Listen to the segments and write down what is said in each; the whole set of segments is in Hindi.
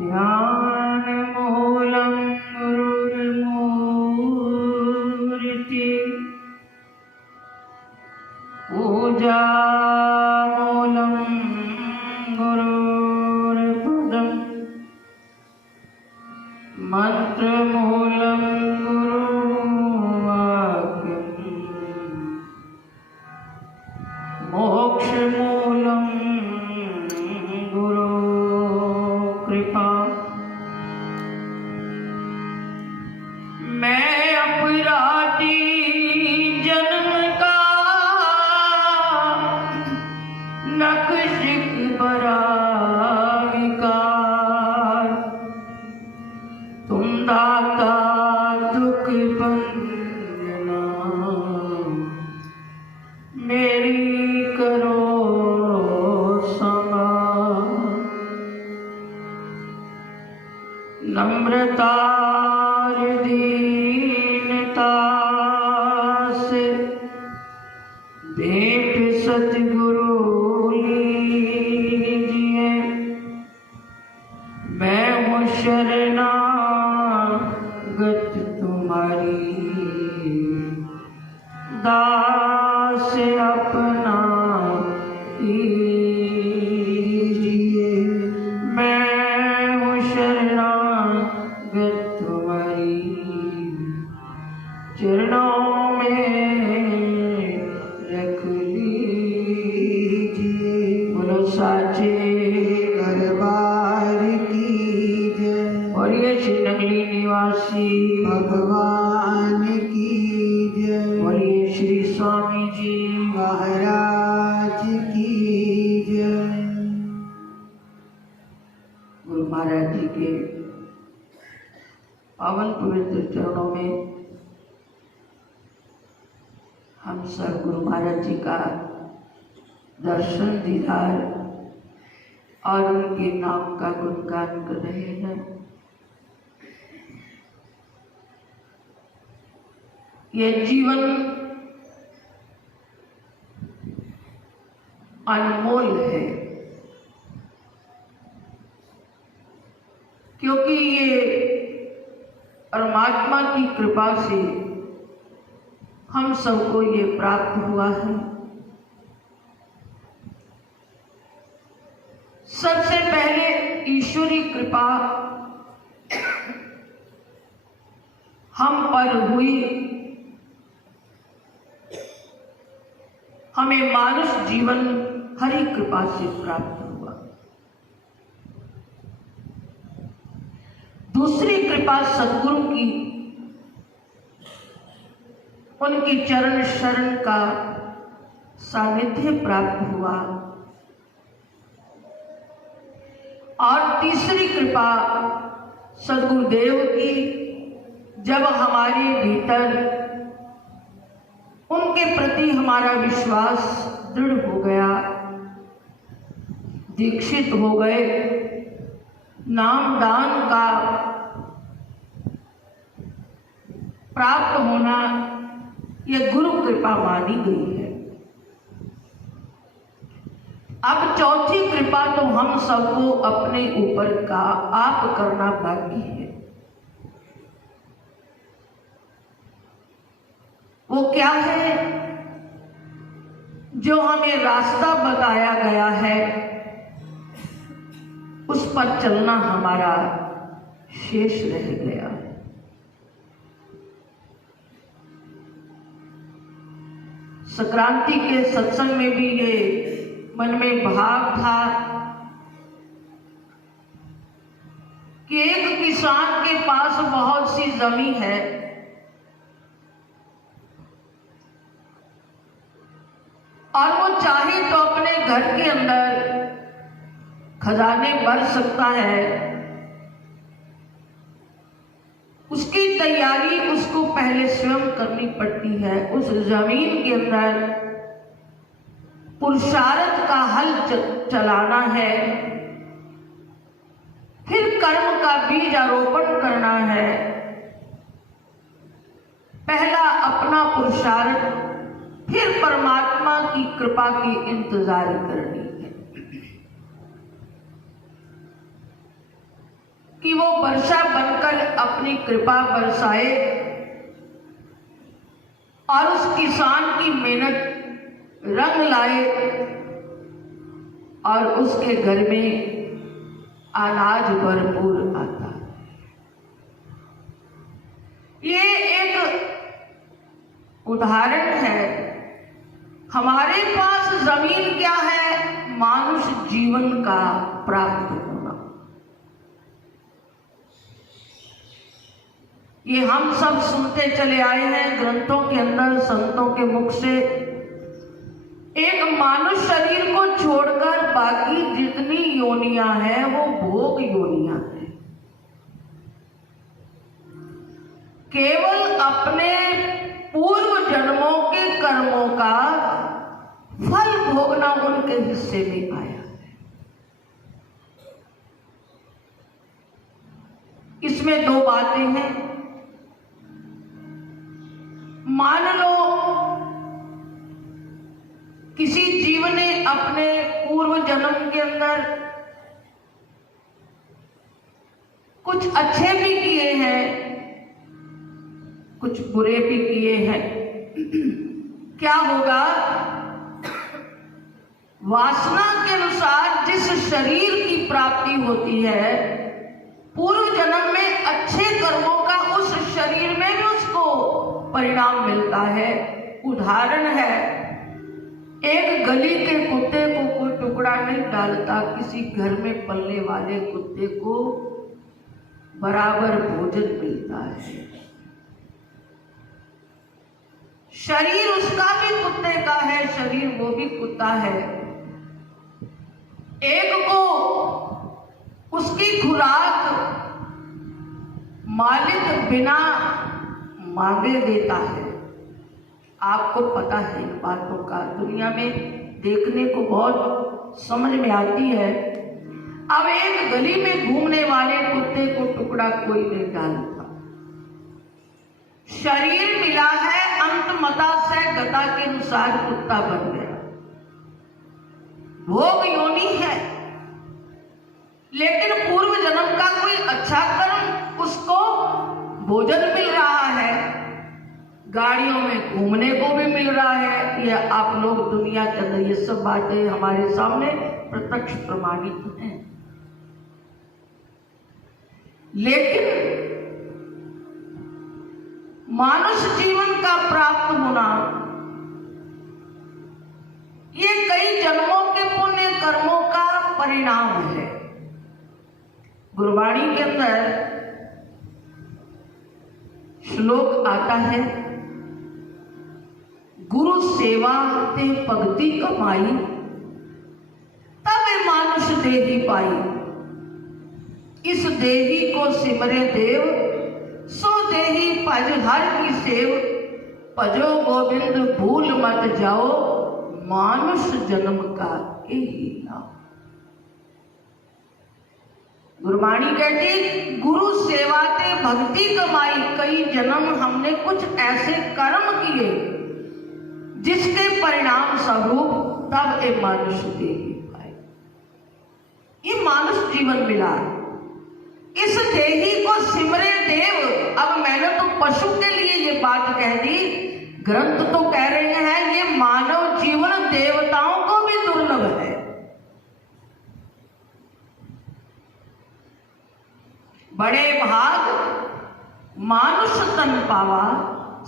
ध्यान मूलम गुरुर्मूर्ति पूजा मूलम गुरुर्पदम मंत्र मूलम गुरुवाक्यम मोक्ष मूलम गुरु कृपा। मैं अपराधी जन्म का नक्शिक बरा विकार, तुम दाता दुख बंदना मेरी करो संभाल। नम्रता दीनता से भेंट सतगुरु लीजिए। मैं हूँ शरणागत तुम्हारी, दास अपना लीजिए। मैं हूँ शरणागत तुम्हारी, चरणों में रख लीजिए। बोलो साचे दरबार की जय। और ये श्री नगली निवासी भगवान की जय। और ये श्री स्वामी जी महाराज की जय। गुरु महाराज जी के पावन पवित्र चरणों में हम सब गुरु महाराज जी का दर्शन दीदार और उनके नाम का गुणगान कर रहे हैं। यह जीवन अनमोल है, क्योंकि ये परमात्मा की कृपा से हम सबको ये प्राप्त हुआ है। सबसे पहले ईश्वरी कृपा हम पर हुई, हमें मानुष जीवन हरि कृपा से प्राप्त हुआ। दूसरी कृपा सद्गुरु की, उनकी चरण शरण का सानिध्य प्राप्त हुआ। और तीसरी कृपा सद्गुरुदेव की, जब हमारे भीतर उनके प्रति हमारा विश्वास दृढ़ हो गया, दीक्षित हो गए, नामदान का प्राप्त होना, यह गुरु कृपा मानी गई है। अब चौथी कृपा तो हम सबको अपने ऊपर का आप करना बाकी है। वो क्या है? जो हमें रास्ता बताया गया है उस पर चलना हमारा शेष रह गया है। संक्रांति के सत्संग में भी ये मन में भाव था कि एक किसान के पास बहुत सी जमीन है और वो चाहे तो अपने घर के अंदर खजाने भर सकता है। उसकी तैयारी उसको पहले स्वयं करनी पड़ती है। उस जमीन के अंदर पुरुषार्थ का हल चलाना है, फिर कर्म का बीज आरोपण करना है। पहला अपना पुरुषार्थ, फिर परमात्मा की कृपा की इंतजार करनी है। कि वो वर्षा बनकर अपनी कृपा बरसाए और उस किसान की मेहनत रंग लाए और उसके घर में अनाज भरपूर आता है। ये एक उदाहरण है। हमारे पास जमीन क्या है? मानुष जीवन का प्राप्त होना। ये हम सब सुनते चले आए हैं ग्रंथों के अंदर, संतों के मुख से। एक मानुष शरीर को छोड़कर बाकी जितनी योनियां हैं वो भोग योनियां हैं। केवल अपने पूर्व जन्मों के कर्मों का फल भोगना उनके हिस्से में आया है। इसमें दो बातें हैं। मान लो किसी जीव ने अपने पूर्व जन्म के अंदर कुछ अच्छे भी किए हैं, कुछ बुरे भी किए हैं। क्या होगा? वासना के अनुसार जिस शरीर की प्राप्ति होती है, पूर्व जन्म में अच्छे कर्मों का उस शरीर में भी उसको परिणाम मिलता है। उदाहरण है, एक गली के कुत्ते को कोई टुकड़ा नहीं डालता, किसी घर में पलने वाले कुत्ते को बराबर भोजन मिलता है। शरीर उसका भी कुत्ते का है, शरीर वो भी कुत्ता है। एक को उसकी खुराक मालिक बिना मांगे देता है। आपको पता है इन बातों का, दुनिया में देखने को बहुत समझ में आती है। अब एक गली में घूमने वाले कुत्ते को टुकड़ा कोई नहीं डालता। शरीर मिला है, अंतमता से गता के अनुसार कुत्ता बन गया। भोग योनि है, लेकिन पूर्व जन्म का कोई अच्छा कर्म उसको भोजन मिल रहा है, गाड़ियों में घूमने को भी मिल रहा है। यह आप लोग दुनिया के अंदर ये सब बातें हमारे सामने प्रत्यक्ष प्रमाणित हैं। लेकिन मानुष जीवन का प्राप्त होना ये कई जन्मों के पुण्य कर्मों का परिणाम है। गुरबाणी के अंदर श्लोक आता है, गुरु सेवा ते भगति कमाई, तब मानुष देही पाई। इस देही को सिमरे देव, सो देही भज हर की सेव। भजो गोविंद भूल मत जाओ, मानुष जन्म का यही नाम। गुरबाणी कहती गुरु सेवा ते भक्ति कमाई। कई जन्म हमने कुछ ऐसे कर्म किए जिसके परिणाम स्वरूप तब ये मानुष देही पाए, ये मानुष जीवन मिला। इस देही को सिमरे देव। अब मैंने तो पशु के लिए ये बात कह दी, ग्रंथ तो कह रहे हैं ये मानव जीवन देवताओं को भी दुर्लभ है। बड़े भाग मानुष तन पावा,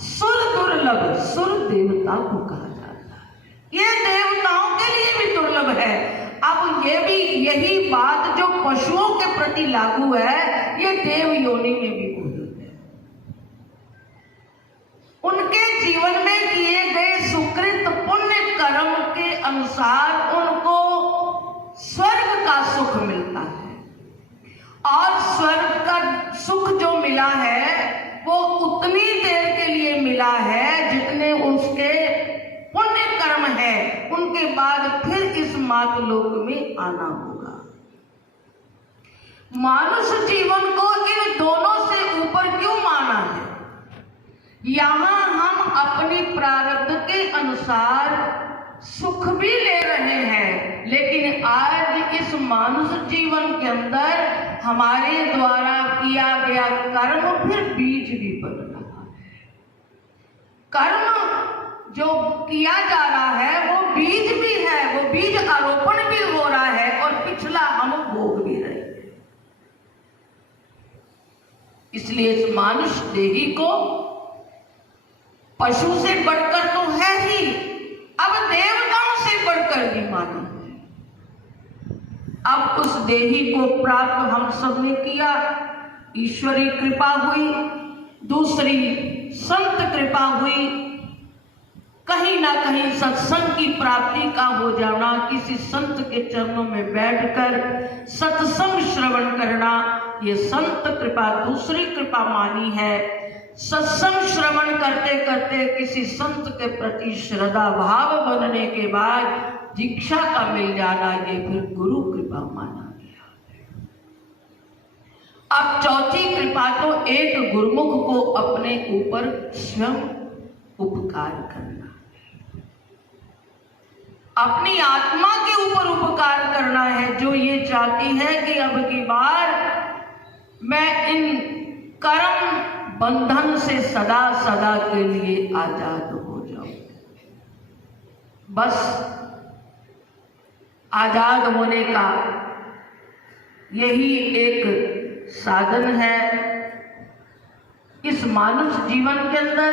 सुर दुर्लभ। सुर देवता को कहा जाता है, ये देवताओं के लिए भी दुर्लभ है। अब ये भी यही बात जो पशुओं के प्रति लागू है, ये देव योनि में भी मौजूद है। उनके जीवन में किए गए सुकृत पुण्य कर्म के अनुसार उनको स्वर्ग का सुख मिलता है। और स्वर्ग का सुख जो मिला है वो उतनी देर के लिए मिला है जितने उसके पुण्य कर्म है, उनके बाद फिर इस मातलोक में आना होगा। मानुष जीवन को इन दोनों से ऊपर क्यों माना है? यहां हम अपनी प्रारब्ध के अनुसार सुख भी ले रहे हैं, लेकिन आज इस मानुष जीवन के अंदर हमारे द्वारा किया गया कर्म फिर बीज भी बन रहा है। कर्म जो किया जा रहा है वो बीज भी है, वो बीज आरोपण भी हो रहा है और पिछला हम भोग भी रहे हैं। इसलिए इस मानुष देही को पशु से बढ़कर तो है ही, अब देवताओं से बढ़कर भी माना है। अब उस देही को प्राप्त हम सब ने किया, ईश्वरी कृपा हुई, दूसरी संत कृपा हुई, कहीं ना कहीं सत्संग की प्राप्ति का हो जाना, किसी संत के चरणों में बैठकर सत्संग श्रवण करना, ये संत कृपा दूसरी कृपा मानी है। सत्संग श्रवण करते करते किसी संत के प्रति श्रद्धा भाव बनने के बाद दीक्षा का मिल जाना, ये फिर गुरु कृपा माना गया। अब चौथी कृपा तो एक गुरुमुख को अपने ऊपर स्वयं उपकार करना, अपनी आत्मा के ऊपर उपकार करना है, जो ये चाहती है कि अब की बार मैं इन कर्म बंधन से सदा सदा के लिए आजाद हो जाऊं। बस आजाद होने का यही एक साधन है। इस मानुष जीवन के अंदर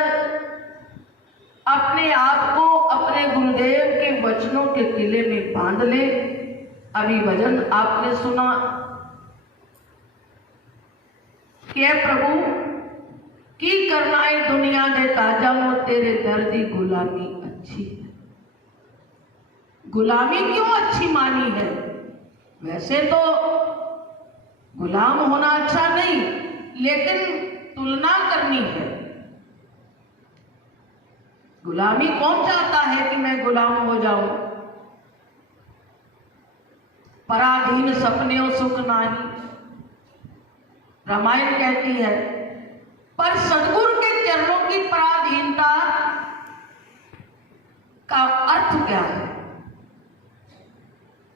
अपने आप को अपने गुरुदेव के वचनों के किले में बांध ले। अभी भजन आपने सुना कि प्रभु की करना है दुनिया दे ताजा हो, तेरे दर्दी गुलामी अच्छी है। गुलामी क्यों अच्छी मानी है? वैसे तो गुलाम होना अच्छा नहीं, लेकिन तुलना करनी है। गुलामी कौन चाहता है कि मैं गुलाम हो जाऊं? पराधीन सपने और सुख नाही, रामायण कहती है। पर सदगुरु के चरणों की पराधीनता का अर्थ क्या है?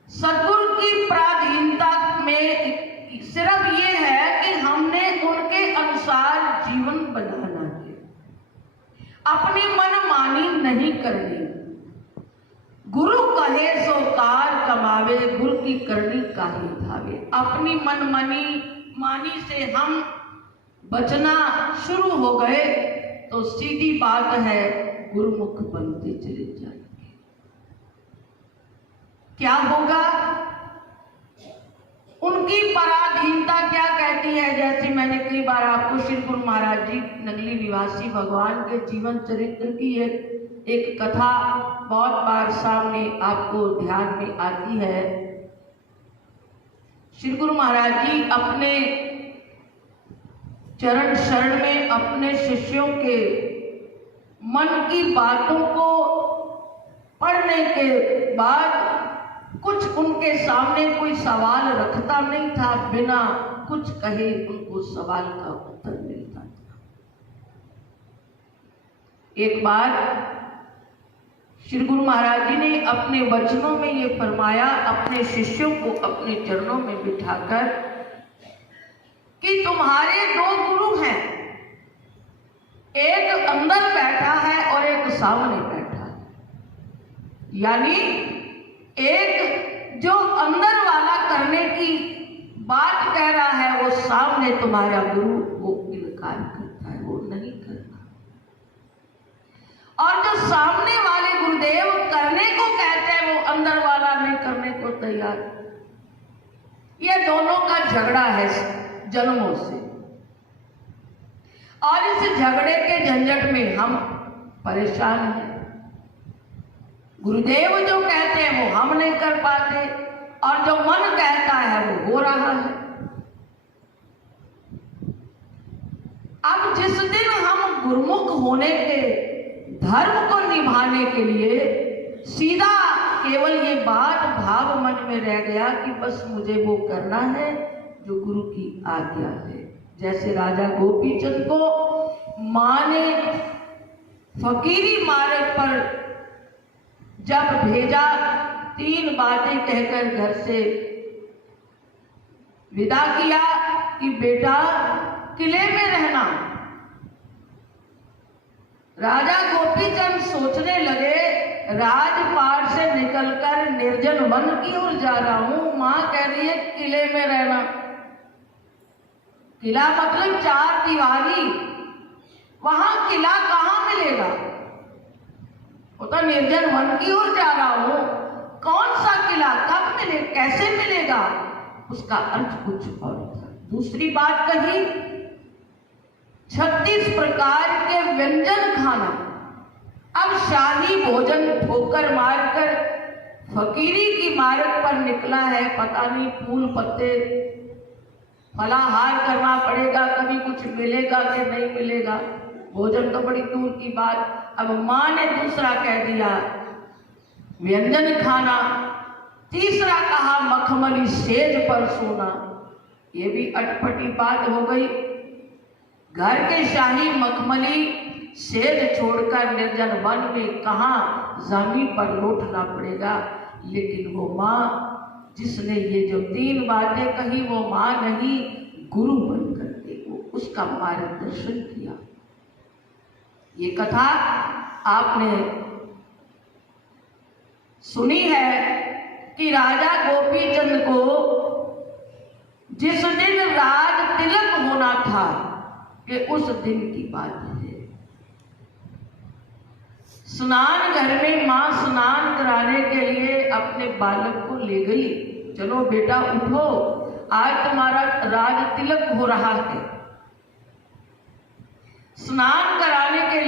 सदगुरु की पराधीनता में सिर्फ ये है कि हमने उनके अनुसार जीवन बनाना है, अपनी मनमानी नहीं करनी। गुरु कहे सो कार कमावे, गुरु की करनी काहे धावे। अपनी मनमानी से हम बचना शुरू हो गए तो सीधी बात है गुरुमुख बनते चले जाएंगे। क्या होगा? उनकी पराधीनता क्या कहती है? जैसे मैंने कई बार आपको श्री गुरु महाराज जी नगली निवासी भगवान के जीवन चरित्र की एक कथा बहुत बार सामने आपको ध्यान में आती है। श्री गुरु महाराज जी अपने चरण शरण में अपने शिष्यों के मन की बातों को पढ़ने के बाद कुछ उनके सामने कोई सवाल रखता नहीं था, बिना कुछ कहे उनको सवाल का उत्तर मिलता था। एक बार श्री गुरु महाराज जी ने अपने वचनों में ये फरमाया, अपने शिष्यों को अपने चरणों में बिठाकर, कि तुम्हारे दो गुरु हैं, एक अंदर बैठा है और एक सामने बैठा है। यानी एक जो अंदर वाला करने की बात कह रहा है, वो सामने तुम्हारा गुरु वो इनकार करता है, वो नहीं करता। और जो सामने वाले गुरुदेव करने को कहते हैं, वो अंदर वाला नहीं करने को तैयार। ये दोनों का झगड़ा है जन्मों से, और इस झगड़े के झंझट में हम परेशान हैं। गुरुदेव जो कहते हैं वो हम नहीं कर पाते, और जो मन कहता है वो हो रहा है। अब जिस दिन हम गुरुमुख होने के धर्म को निभाने के लिए सीधा केवल ये बात भाव मन में रह गया कि बस मुझे वो करना है जो गुरु की आज्ञा है। जैसे राजा गोपीचंद को मां ने फकीरी मार्ग पर जब भेजा, 3 बातें कहकर घर से विदा किया कि बेटा किले में रहना। राजा गोपीचंद सोचने लगे, राजपाट से निकलकर निर्जन वन की ओर जा रहा हूं, मां कह रही है किले में रहना। किला मतलब चार दीवारी, वहां किला कहां मिलेगा? वो तो निर्जन वन की ओर जा रहा हूं, कौन सा किला, कब मिले, कैसे मिलेगा? उसका अर्थ कुछ और था। दूसरी बात कही, 36 प्रकार के व्यंजन खाना। अब शाही भोजन ठोकर मारकर फकीरी की मार्ग पर निकला है, पता नहीं फूल पत्ते फलाहार करना पड़ेगा, कभी कुछ मिलेगा कि नहीं मिलेगा, भोजन तो बड़ी दूर की बात। अब मां ने दूसरा कह दिया व्यंजन खाना, तीसरा कहा मखमली सेज पर सोना। ये भी अटपटी बात हो गई। घर के शाही मखमली सेज छोड़कर निर्जन वन में कहां जमीन पर लौटना पड़ेगा। लेकिन वो मां जिसने ये जो 3 बातें कही, वो मां नहीं, गुरु बनकर के वो उसका मार्गदर्शन किया। ये कथा आपने सुनी है कि राजा गोपीचंद को जिस दिन राज तिलक होना था कि उस दिन की बात है। स्नान घर में मां स्नान कराने के लिए अपने बालक को ले गई, चलो बेटा उठो, आज तुम्हारा राज तिलक हो रहा है। स्नान कराने के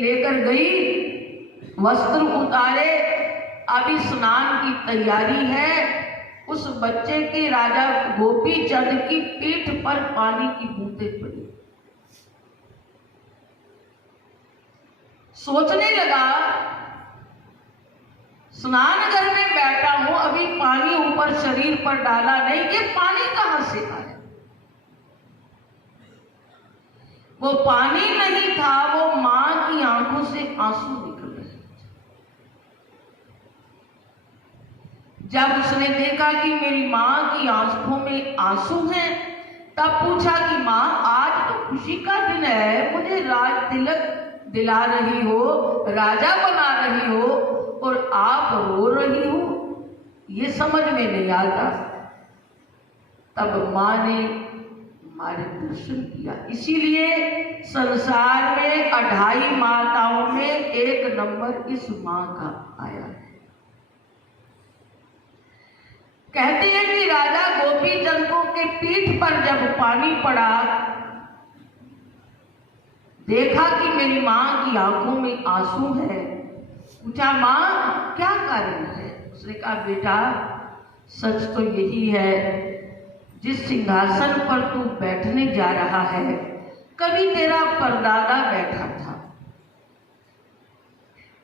लेकर गई, वस्त्र उतारे, अभी स्नान की तैयारी है। उस बच्चे के राजा गोपीचंद की पीठ पर पानी की बूंदें पड़ी। सोचने लगा, स्नान घर में बैठा हूं, अभी पानी ऊपर शरीर पर डाला नहीं, ये पानी कहां से आया? वो पानी नहीं था, वो मां की आंखों से आंसू निकल रहे थे। जब उसने देखा कि मेरी मां की आंखों में आंसू हैं, तब पूछा कि मां आज तो खुशी का दिन है, मुझे राज तिलक दिला रही हो, राजा बना रही हो, और आप रो रही हो, ये समझ में नहीं आता। तब मां ने मार्गदर्शन किया। इसीलिए संसार में 2.5 माताओं में 1 नंबर इस मां का आया है। कहते हैं कि राजा गोपीचंद को के पीठ पर जब पानी पड़ा, देखा कि मेरी मां की आंखों में आंसू है। पूछा मां क्या कारण है? उसने कहा बेटा सच तो यही है, जिस सिंहासन पर तू बैठने जा रहा है, कभी तेरा परदादा बैठा था,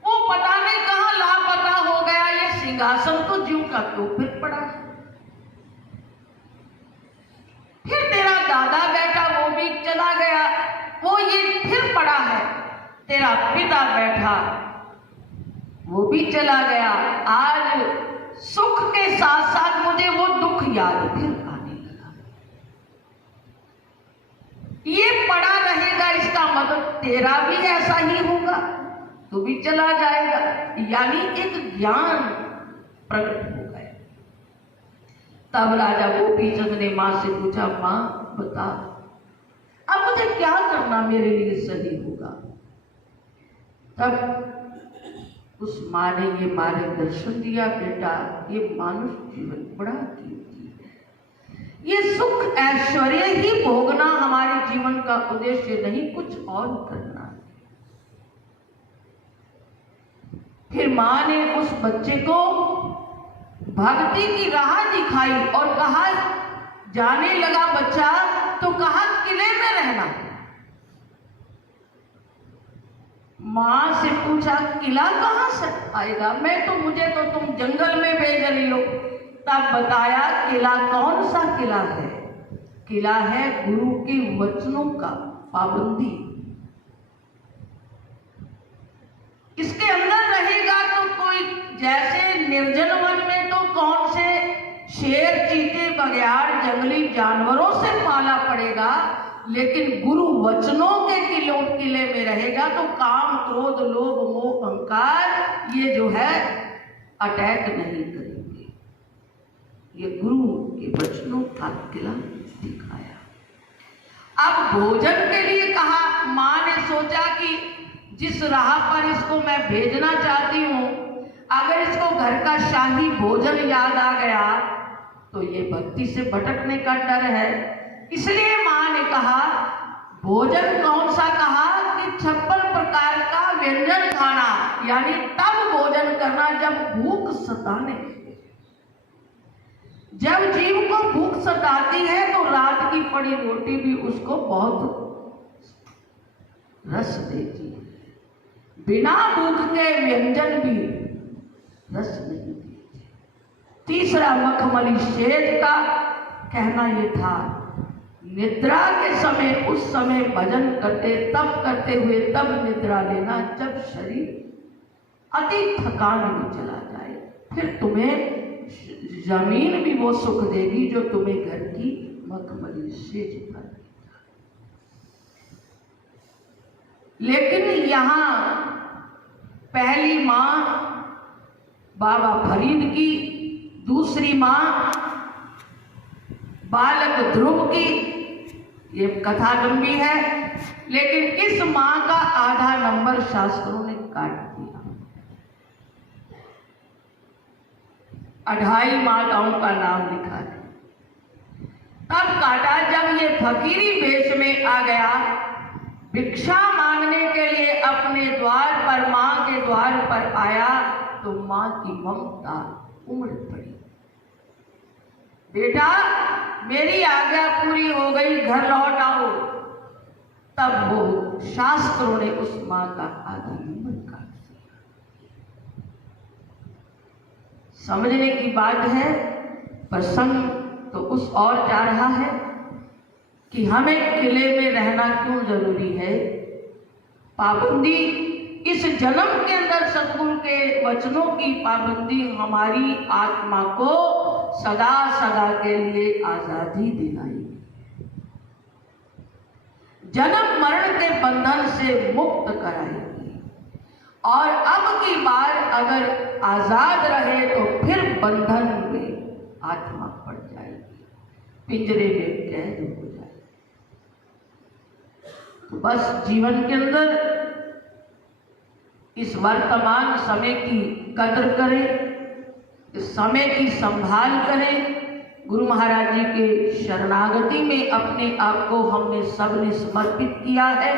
वो पता नहीं कहां लापता हो गया, ये सिंहासन तो ज्यों का त्यों फिर पड़ा है। फिर तेरा दादा बैठा, वो भी चला गया, वो ये फिर पड़ा है। तेरा पिता बैठा, वो भी चला गया। आज सुख के साथ साथ मुझे वो दुख याद फिर आने लगा। ये पड़ा रहेगा, इसका मतलब तेरा भी ऐसा ही होगा, तू भी चला जाएगा। यानी एक ज्ञान प्रकट हो गया। तब राजा गोपीचंद ने मां से पूछा, मां बता अब मुझे क्या करना मेरे लिए सही होगा? तब उस मां ने ये मार्गदर्शन दिया, बेटा ये मानुष जीवन बड़ा कीमती है, ये सुख ऐश्वर्य ही भोगना हमारे जीवन का उद्देश्य नहीं, कुछ और करना है। फिर मां ने उस बच्चे को भक्ति की राह दिखाई और कहा, जाने लगा बच्चा तो कहा किले में रहना। मां से पूछा किला कहां से आएगा, मुझे तो तुम जंगल में भेज रही हो। तब बताया किला कौन सा किला है? किला है गुरु के वचनों का पाबंदी। इसके अंदर रहेगा तो कोई, जैसे निर्जन वन में तो कौन से शेर, चीते, बघियाड़, जंगली जानवरों से पाला पड़ेगा, लेकिन गुरु वचनों के किले में रहेगा तो काम, क्रोध, लोभ, मोह, अहंकार ये जो है अटैक नहीं करेंगे। ये गुरु के वचनों का किला दिखाया। अब भोजन के लिए कहा। माँ ने सोचा कि जिस राह पर इसको मैं भेजना चाहती हूँ, अगर इसको घर का शाही भोजन याद आ गया तो ये भक्ति से भटकने का डर है। इसलिए माँ ने कहा, भोजन कौन सा कहा कि 56 प्रकार का व्यंजन खाना, यानी तब भोजन करना जब भूख सताने। जब जीव को भूख सताती है तो रात की पड़ी रोटी भी उसको बहुत रस देती है, बिना भूख के व्यंजन भी रस नहीं देते। तीसरा मखमली शेर का कहना यह था, निद्रा के समय उस समय भजन करते, तब करते हुए तब निद्रा लेना जब शरीर अति थकान में चला जाए, फिर तुम्हें जमीन भी वो सुख देगी जो तुम्हें घर की मखमली सेज पर देगा। लेकिन यहां पहली मां बाबा फरीद की, दूसरी मां बालक ध्रुव की, ये कथा लंबी है, लेकिन इस मां का आधा नंबर शास्त्रों ने काट दिया। 28 माताओं का नाम लिखा है। तब काटा जब ये फकीरी वेश में आ गया, भिक्षा मांगने के लिए अपने द्वार पर, मां के द्वार पर आया, तो मां की ममता उमड़ पड़ी। बेटा मेरी आज्ञा पूरी हो गई, घर लौट आओ। तब वो शास्त्रों ने उस मां का आधा नंबर काट दिया। समझने की बात है, प्रसंग तो उस और जा रहा है कि हमें किले में रहना क्यों जरूरी है। पाबंदी इस जन्म के अंदर सतगुरु के वचनों की पाबंदी हमारी आत्मा को सदा सदा के लिए आजादी दिलाएगी, जन्म मरण के बंधन से मुक्त कराएगी, और अब की बार अगर आजाद रहे तो फिर बंधन में आत्मा पड़ जाएगी, पिंजरे में कैद हो जाएगी। तो बस जीवन के अंदर इस वर्तमान समय की कदर करें, इस समय की संभाल करें। गुरु महाराज जी के शरणागति में अपने आप को हमने सबने समर्पित किया है।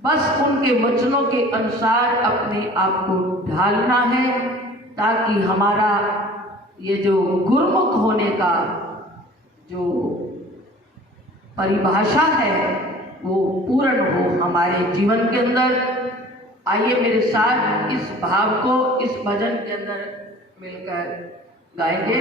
बस उनके वचनों के अनुसार अपने आप को ढालना है, ताकि हमारा ये जो गुरुमुख होने का जो परिभाषा है वो पूर्ण हो हमारे जीवन के अंदर। आइए मेरे साथ इस भाव को इस भजन के अंदर मिलकर गाएंगे।